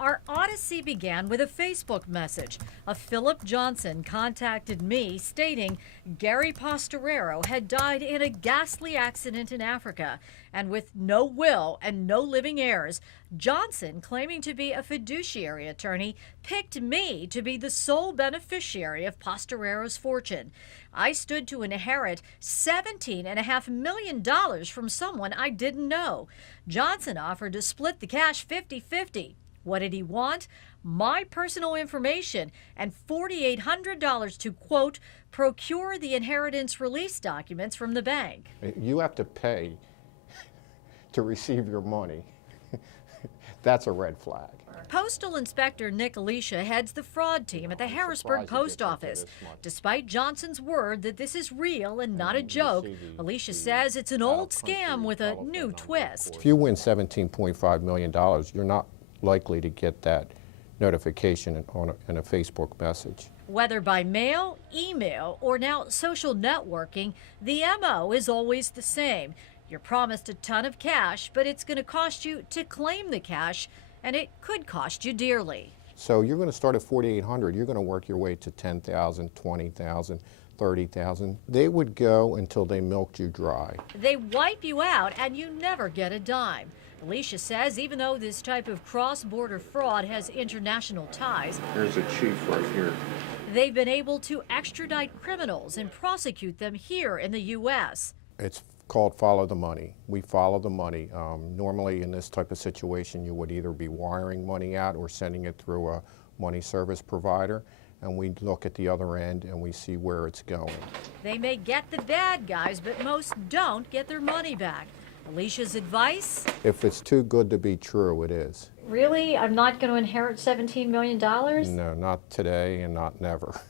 Our odyssey began with a Facebook message. A Philip Johnson contacted me stating Gary Posteraro had died in a ghastly accident in Africa, and with no will and no living heirs, Johnson, claiming to be a fiduciary attorney, picked me to be the sole beneficiary of Posteraro's fortune. I stood to inherit $17.5 million from someone I didn't know. Johnson offered to split the cash 50-50. What did he want? My personal information and $4,800 to, quote, procure the inheritance release documents from the bank. You have to pay to receive your money. That's a red flag. Postal Inspector Nick Alicia heads the fraud team at the Harrisburg Post Office. Despite Johnson's word that this is real and not a joke, Alicia says it's an old scam with a new twist. If you win $17.5 million, you're not likely to get that notification in a Facebook message. Whether by mail, email, or now social networking, the MO is always the same. You're promised a ton of cash, but it's going to cost you to claim the cash, and it could cost you dearly. So you're going to start at $4,800. You're going to work your way to $10,000, $20,000, $30,000. They would go until they milked you dry. They wipe you out, and you never get a dime. Alicia says even though this type of cross-border fraud has international ties, Here's a chief right here. they've been able to extradite criminals and prosecute them here in the U.S. It's called follow the money. We follow the money. Normally in this type of situation you would either be wiring money out or sending it through a money service provider, and we look at the other end and we see where it's going. They may get the bad guys, but most don't get their money back. Alicia's advice? If it's too good to be true, it is. Really? I'm not going to inherit $17 million? No, not today and not never.